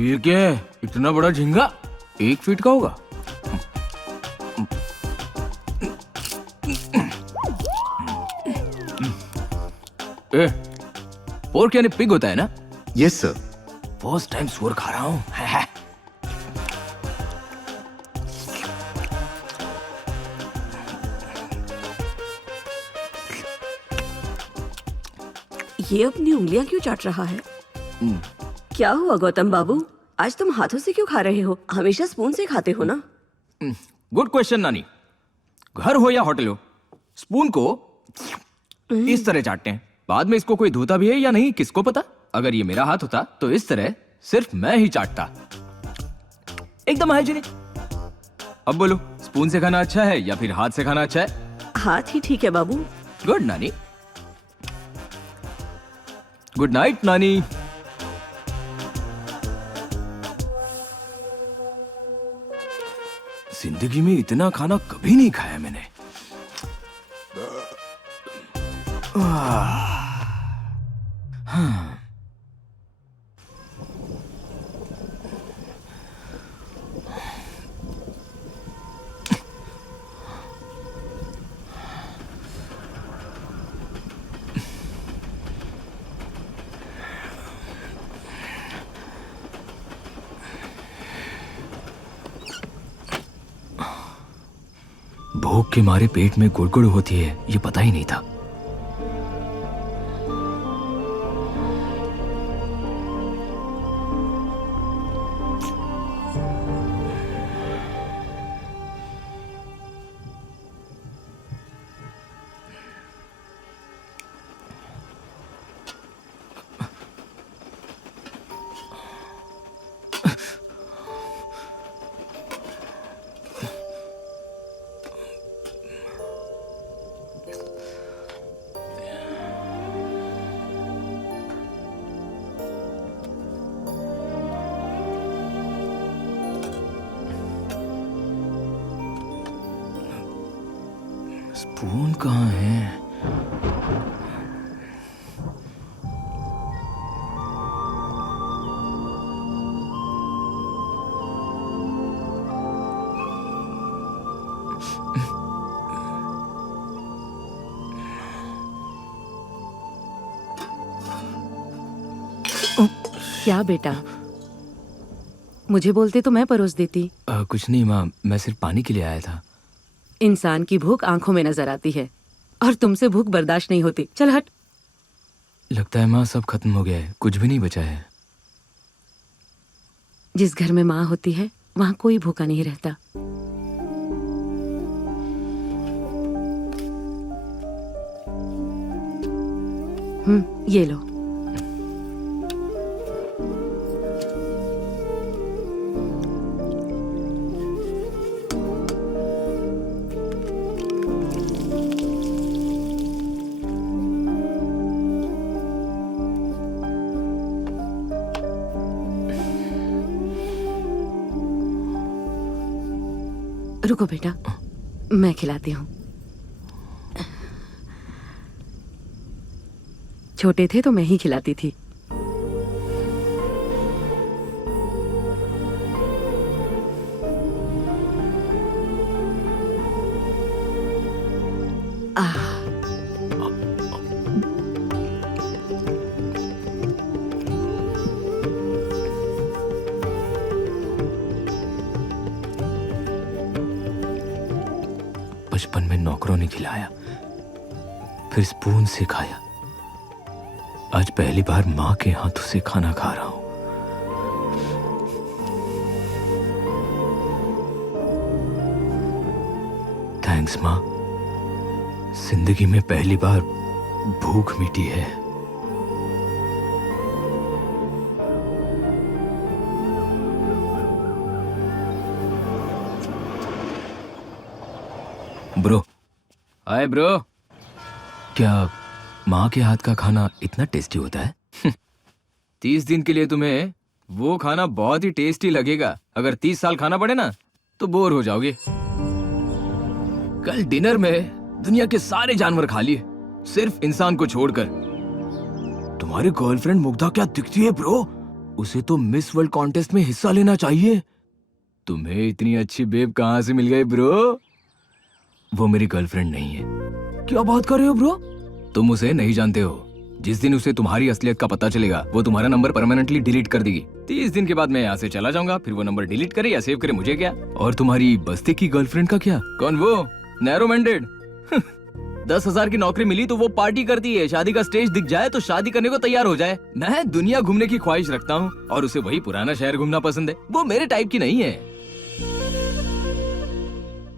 ये क्या है? इतना बड़ा झींगा 1 फीट का होगा। ए, पोर्क यानी पिग होता है ना? Yes sir. फर्स्ट टाइम सुअर खा रहा हूँ। ये अपनी उंगलियां क्यों चाट रहा है? क्या हुआ गौतम बाबू, आज तुम हाथों से क्यों खा रहे हो? हमेशा स्पून से खाते हो ना? गुड क्वेश्चन नानी। घर हो या होटल हो, स्पून को इस तरह चाटते हैं। बाद में इसको कोई धोता भी है या नहीं किसको पता। अगर ये मेरा हाथ होता तो इस तरह सिर्फ मैं ही चाटता, एकदम हाइजीनिक। अब बोलो, स्पून से खाना अच्छा है या फिर हाथ से खाना अच्छा है? हाथ ही ठीक है बाबू। गुड नानी। गुड नाइट नानी। जिंदगी में इतना खाना कभी नहीं खाया मैंने। भूख के मारे पेट में गुड़गुड़ होती है, ये पता ही नहीं था। स्पून कहाँ है? क्या बेटा, मुझे बोलते तो मैं परोस देती। कुछ नहीं माँ, मैं सिर्फ पानी के लिए आया था। इंसान की भूख आंखों में नजर आती है और तुमसे भूख बर्दाश्त नहीं होती। चल हट। लगता है माँ सब खत्म हो गया है, कुछ भी नहीं बचा है। जिस घर में माँ होती है वहां कोई भूखा नहीं रहता। ये लो। रुको बेटा, मैं खिलाती हूँ। छोटे थे तो मैं ही खिलाती थी। बचपन में नौकरों ने खिलाया, फिर स्पून से खाया, आज पहली बार माँ के हाथों से खाना खा रहा हूं। थैंक्स माँ, जिंदगी में पहली बार भूख मिटी है। Bro, hi bro. क्या माँ के हाथ का खाना इतना टेस्टी होता है? 30 दिन के लिए तुम्हें वो खाना बहुत ही टेस्टी लगेगा। अगर 30 साल खाना पड़े ना तो बोर हो जाओगे। कल डिनर में दुनिया के सारे जानवर खा लिए, सिर्फ इंसान को छोड़कर। तुम्हारी गर्लफ्रेंड मुग्धा क्या दिखती है ब्रो, उसे तो मिस वर्ल्ड कॉन्टेस्ट में हिस्सा लेना चाहिए। तुम्हें इतनी अच्छी बेब कहाँ से मिल गई ब्रो? वो मेरी गर्लफ्रेंड नहीं है। क्या बात कर रहे हो ब्रो? तुम उसे नहीं जानते हो। जिस दिन उसे तुम्हारी असलियत का पता चलेगा वो तुम्हारा नंबर परमानेंटली डिलीट कर देगी। 30 दिन के बाद मैं यहाँ से चला जाऊंगा, फिर वो नंबर डिलीट करे या सेव करे मुझे क्या। और तुम्हारी बस्ती की गर्लफ्रेंड का क्या? कौन वो? Narrow minded. 10,000 की नौकरी मिली तो वो पार्टी करती है, शादी का स्टेज दिख जाए तो शादी करने को तैयार हो जाए। मैं दुनिया घूमने की ख्वाहिश रखता हूँ और उसे वही पुराना शहर घूमना पसंद है। वो मेरे टाइप की नहीं है।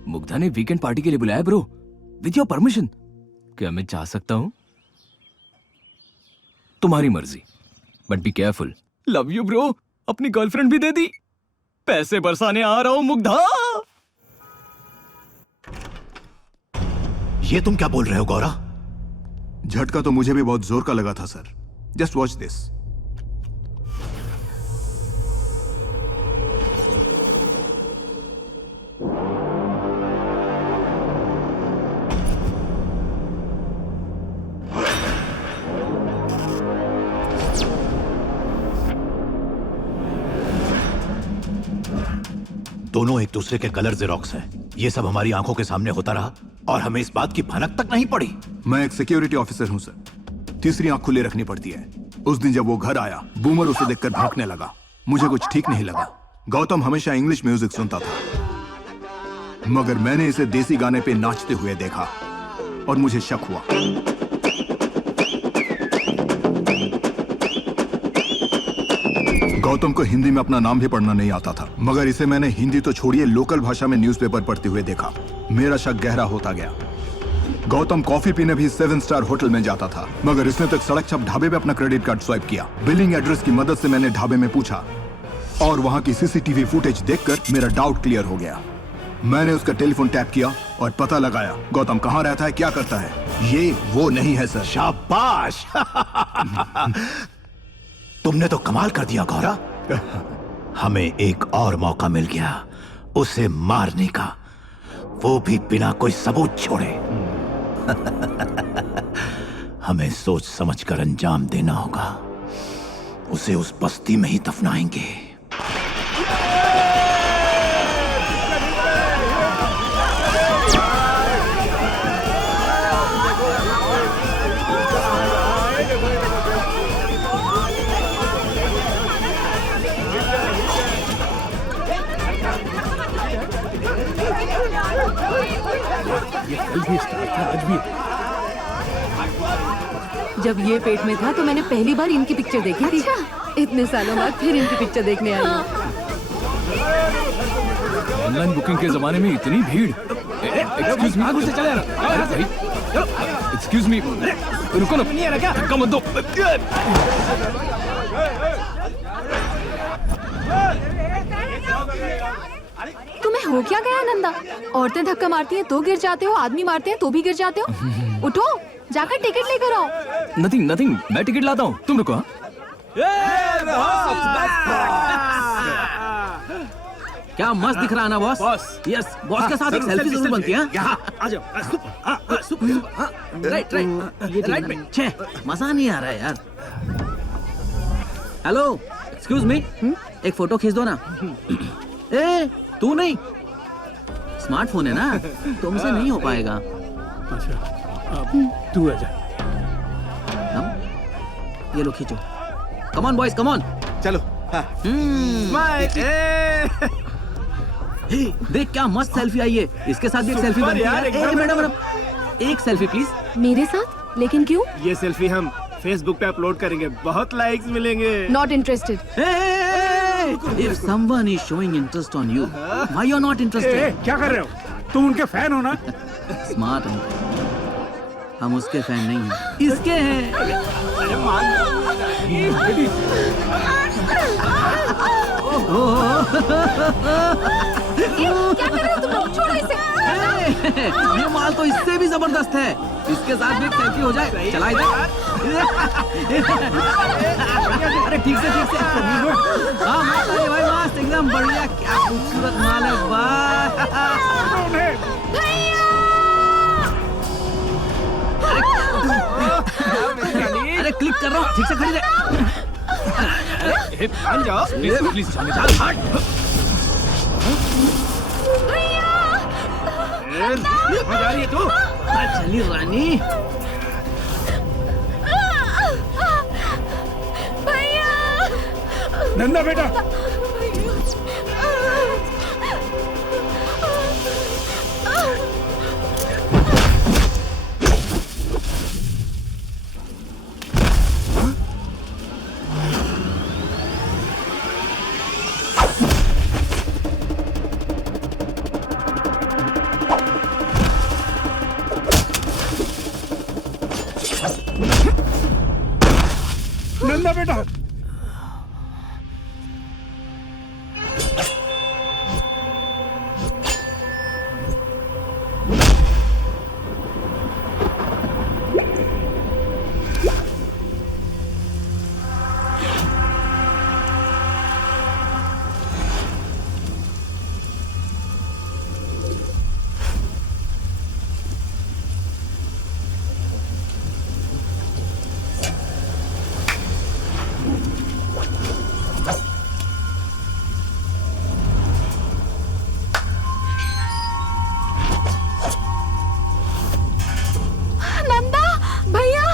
मुग्धा ने वीकेंड पार्टी के लिए बुलाया ब्रो, विद योर परमिशन। क्या मैं जा सकता हूँ? तुम्हारी मर्जी, but be careful. Love you bro. अपनी गर्लफ्रेंड भी दे दी। पैसे बरसाने आ रहा हूँ मुग्धा। ये तुम क्या बोल रहे हो गौरा? झटका तो मुझे भी बहुत जोर का लगा था सर। Just watch this. दोनों एक दूसरे के कलर जेरोक्स हैं। ये सब हमारी आंखों के सामने होता रहा और हमें इस बात की भनक तक नहीं पड़ी। मैं एक सिक्योरिटी ऑफिसर हूं सर। तीसरी आंख खुले रखनी पड़ती है। उस दिन जब वो घर आया, बूमर उसे देखकर भौंकने लगा। मुझे कुछ ठीक नहीं लगा। गौतम हमेशा इंग्लिश म्यूजिक सुनता था, मगर मैंने इसे देसी गाने पे नाचते हुए देखा और मुझे शक हुआ। गौतम को हिंदी में अपना नाम भी पढ़ना नहीं आता था, मगर इसे मैंने हिंदी तो छोड़िए लोकल भाषा में न्यूज़पेपर पढ़ते हुए देखा। मेरा शक गहरा होता गया। गौतम कॉफी पीने भी 7 स्टार होटल में जाता था, मगर इसने तक सड़क छप ढाबे पे अपना क्रेडिट कार्ड स्वाइप किया। बिलिंग एड्रेस की मदद से मैंने ढाबे में पूछा और वहां की सीसीटीवी फुटेज देखकर मेरा डाउट क्लियर हो गया। मैंने उसका टेलीफोन टैप किया और पता लगाया गौतम कहां रहता है, क्या करता है। ये वो नहीं है सर। शाबाश। तुमने तो कमाल कर दिया गौरा। हमें एक और मौका मिल गया उसे मारने का, वो भी बिना कोई सबूत छोड़े। हमें सोच समझकर अंजाम देना होगा। उसे उस बस्ती में ही दफनाएंगे। जब ये पेट में था तो मैंने पहली बार इनकी पिक्चर देखी थी। इतने सालों बाद फिर इनकी पिक्चर देखने आई हूँ। ऑनलाइन बुकिंग के जमाने में इतनी भीड़। एक्सक्यूज मी, आगे से चले ना। एक्सक्यूज मी, रुको ना, धक्का मत दो। तुम्हें हो क्या गया नंदा? औरतें धक्का मारती हैं तो गिर जाते हो, आदमी मारते हैं तो भी गिर जाते हो। उठो, जाकर टिकट लेकर आओ। नथिंग नथिंग, मैं टिकट लाता हूँ, तुम रुको। क्या मस्त दिख रहा है ना बॉस? यस, बॉस के साथ एक सेल्फी जरूर बनती है। आ जाओ। राइट राइट राइट में। छे, मजा नहीं आ रहा है यार। हेलो, एक्सक्यूज मी, एक फोटो खींच दो ना। ए, तू नहीं, स्मार्टफोन है ना, तुमसे नहीं हो पाएगा। तू आ जा। ये लो खींचो। Come on boys, come on. चलो। देख क्या मस्त सेल्फी आई है। इसके साथ भी एक सेल्फी बनती है। मैडम, एक सेल्फी प्लीज। मेरे साथ? लेकिन क्यों? ये सेल्फी हम फेसबुक पे अपलोड करेंगे, बहुत लाइक्स मिलेंगे। Not interested. If someone is showing interest on you, why you're not interested? क्या कर रहे हो? तुम उनके फैन हो ना? Smart हूँ। हम उसके फैन नहीं हैं, इसके हैं। क्या कर रहे हो तुम लोग? छोड़ो इसे। ये माल तो इससे भी जबरदस्त है। इसके साथ भी एक सेल्फी हो जाए। चला इधर। अरे ठीक से हाँ मस्त है भाई, मस्त एकदम बढ़िया। क्या खूबसूरत माल है अरे क्लिक कर रहा हूँ, ठीक से खड़ी रहे। मान जाओ। प्लीज जाने दो। कहाँ जा रही है तू? चली रानी। नंदा बेटा। नंदा बेटा। नंदा भैया।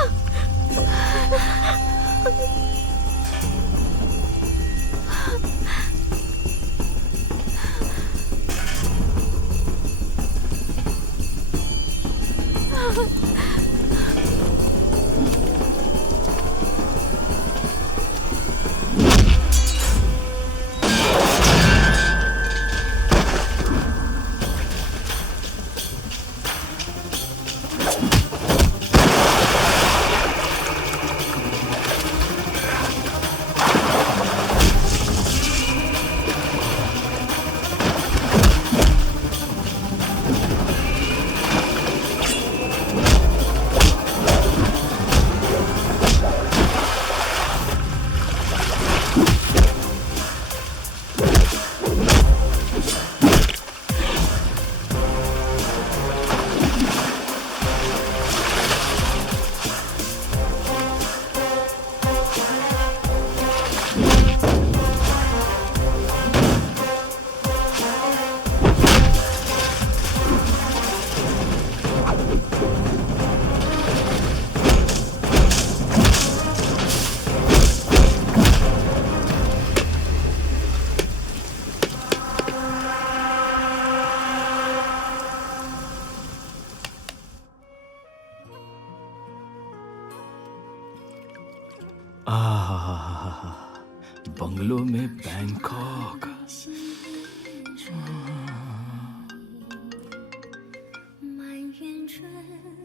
बंगलों में बैंकॉक।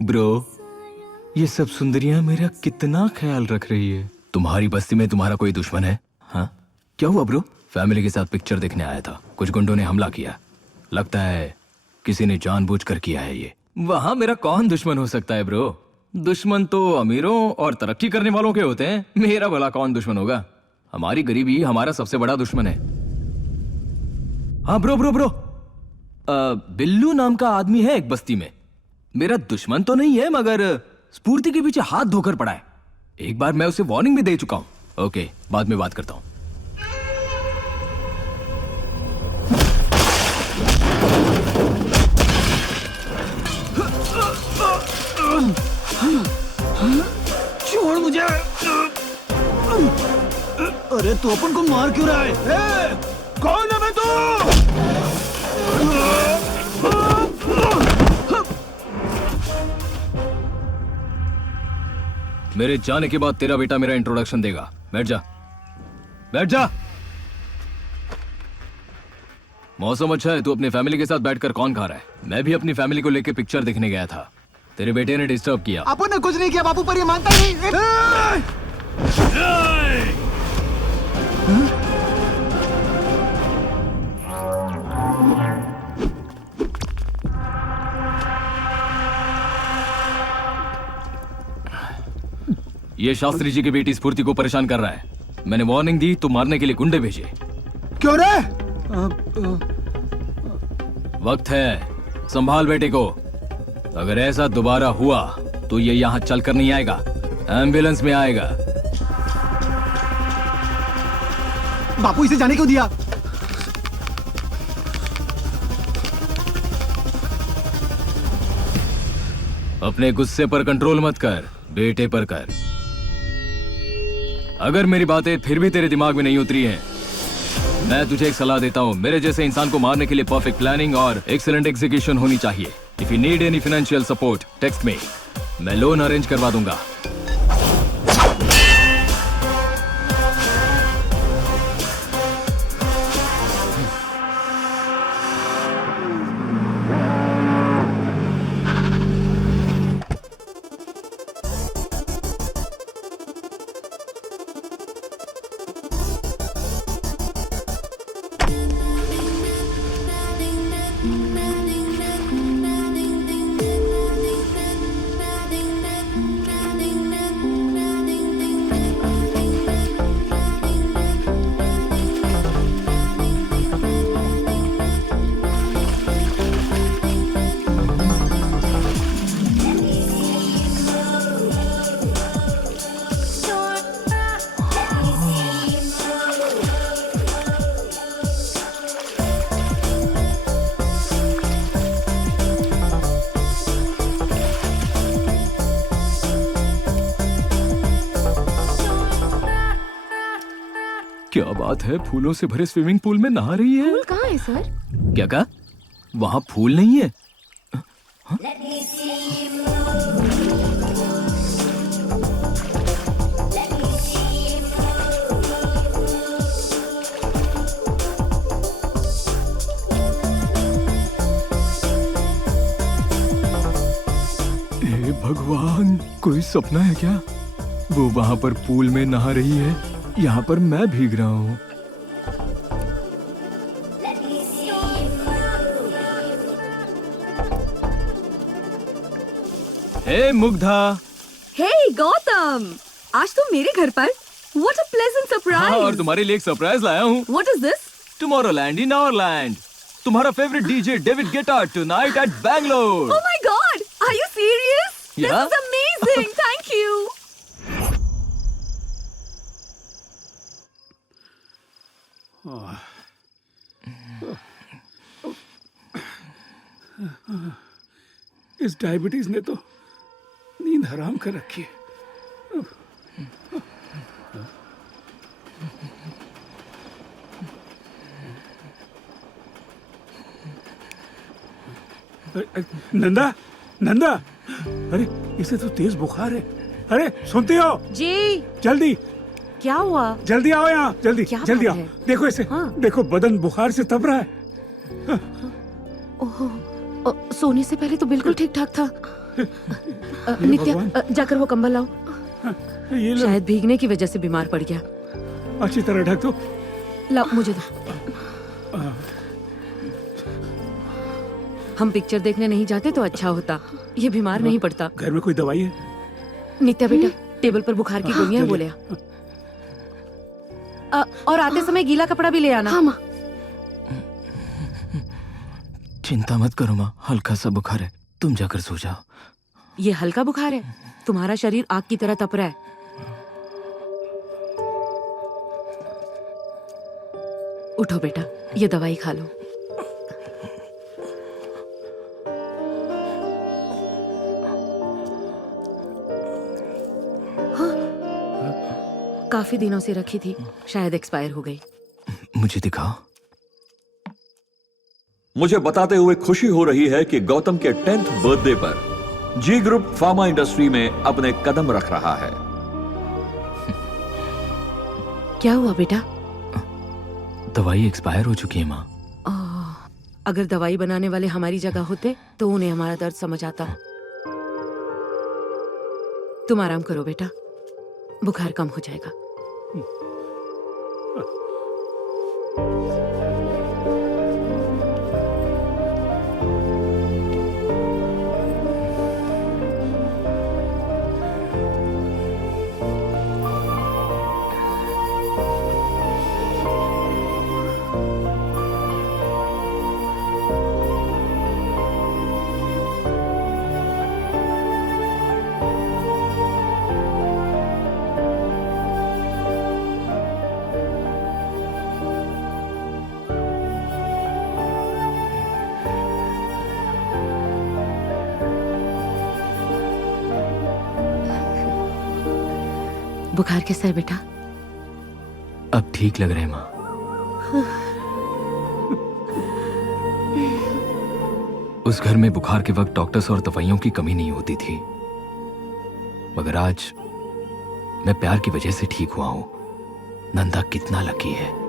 ब्रो, ये सब सुंदरियां मेरा कितना ख्याल रख रही है। तुम्हारी बस्ती में तुम्हारा कोई दुश्मन है? हाँ, क्या हुआ ब्रो? फैमिली के साथ पिक्चर देखने आया था, कुछ गुंडों ने हमला किया। लगता है किसी ने जानबूझकर किया है ये। वहां मेरा कौन दुश्मन हो सकता है ब्रो? दुश्मन तो अमीरों और तरक्की करने वालों के होते हैं। मेरा भला कौन दुश्मन होगा? हमारी गरीबी हमारा सबसे बड़ा दुश्मन है। हाँ ब्रो ब्रो ब्रो, बिल्लू नाम का आदमी है एक बस्ती में। मेरा दुश्मन तो नहीं है, मगर स्फूर्ति के पीछे हाथ धोकर पड़ा है। एक बार मैं उसे वार्निंग भी दे चुका हूं। ओके, बाद में बात करता हूं। छोड़ मुझे। अरे तू अपन को मार क्यों रहा है? कौन है मैं तू? मेरे जाने के बाद तेरा बेटा मेरा इंट्रोडक्शन देगा। बैठ जा, बैठ जा। मौसम अच्छा है, तू अपनी फैमिली के साथ बैठकर कौन खा रहा है? मैं भी अपनी फैमिली को लेकर पिक्चर देखने गया था। तेरे बेटे ने डिस्टर्ब किया। अपन ने कुछ नहीं किया बापू, पर ये मानता ही नहीं। ये शास्त्री जी की बेटी स्फूर्ति को परेशान कर रहा है। मैंने वार्निंग दी तो मारने के लिए गुंडे भेजे। क्यों रे? वक्त है, संभाल बेटे को। अगर ऐसा दोबारा हुआ तो ये यहां चलकर नहीं आएगा, एम्बुलेंस में आएगा। बापू इसे जाने क्यों दिया? अपने गुस्से पर कंट्रोल मत कर, बेटे पर कर। अगर मेरी बातें फिर भी तेरे दिमाग में नहीं उतरी हैं, मैं तुझे एक सलाह देता हूँ। मेरे जैसे इंसान को मारने के लिए परफेक्ट प्लानिंग और एक्सीलेंट एग्जीक्यूशन होनी चाहिए। If you need any financial support text me, मैं लोन अरेंज करवा दूंगा। क्या बात है, फूलों से भरे स्विमिंग पूल में नहा रही है। फूल कहाँ है सर? क्या कहा? वहां फूल नहीं है? हे भगवान, कोई सपना है क्या? वो वहां पर पूल में नहा रही है, यहाँ पर मैं भीग रहा हूँ। हे मुग्धा। हे गौतम, आज तुम मेरे घर पर? What a pleasant surprise! हाँ, और तुम्हारे लिए एक सरप्राइज लाया हूँ। What is this? Tomorrowland in Ourland. तुम्हारा favourite DJ David Guetta tonight at Bangalore. Oh my God! Are you serious? Yeah. This is amazing. Thank you. इस डायबिटीज ने तो नींद हराम कर रखी है। नंदा, नंदा, अरे इसे तो तेज बुखार है। अरे सुनती हो? जी। जल्दी क्या हुआ? जल्दी आओ यहाँ, जल्दी क्या जल्दी बात आओ। है? देखो इसे, हाँ। देखो बदन बुखार से तप रहा है। ओहो, सोने से पहले तो बिल्कुल ठीक ठाक था। नित्या, जाकर वो कंबल लाओ। ये लो, शायद भीगने की वजह से बीमार पड़ गया। अच्छी तरह ढक दो। लाओ, मुझे दो। हम पिक्चर देखने नहीं जाते तो अच्छा होता, ये बीमार नहीं पड़ता। घर में कोई दवाई है? नित्या बेटा, टेबल पर बुखार की गोलियां वो ले आ। और आते समय गीला कपड़ा भी ले आना। हाँ माँ। चिंता मत करो माँ, हल्का सा बुखार है, तुम जाकर सो जाओ। ये हल्का बुखार है? तुम्हारा शरीर आग की तरह तप रहा है। उठो बेटा, ये दवाई खा लो। हाँ, काफी दिनों से रखी थी, शायद एक्सपायर हो गई। मुझे दिखाओ। मुझे बताते हुए खुशी हो रही है कि गौतम के 10th बर्थडे पर जी ग्रुप फार्मा इंडस्ट्री में अपने कदम रख रहा है। क्या हुआ बेटा? दवाई एक्सपायर हो चुकी है माँ। अगर दवाई बनाने वाले हमारी जगह होते तो उन्हें हमारा दर्द समझ आता। तुम आराम करो बेटा, बुखार कम हो जाएगा। बुखार कैसा है बेटा? अब ठीक लग रहे हैं माँ। उस घर में बुखार के वक्त डॉक्टर्स और दवाइयों की कमी नहीं होती थी, मगर आज मैं प्यार की वजह से ठीक हुआ हूं। नंदा कितना लकी है।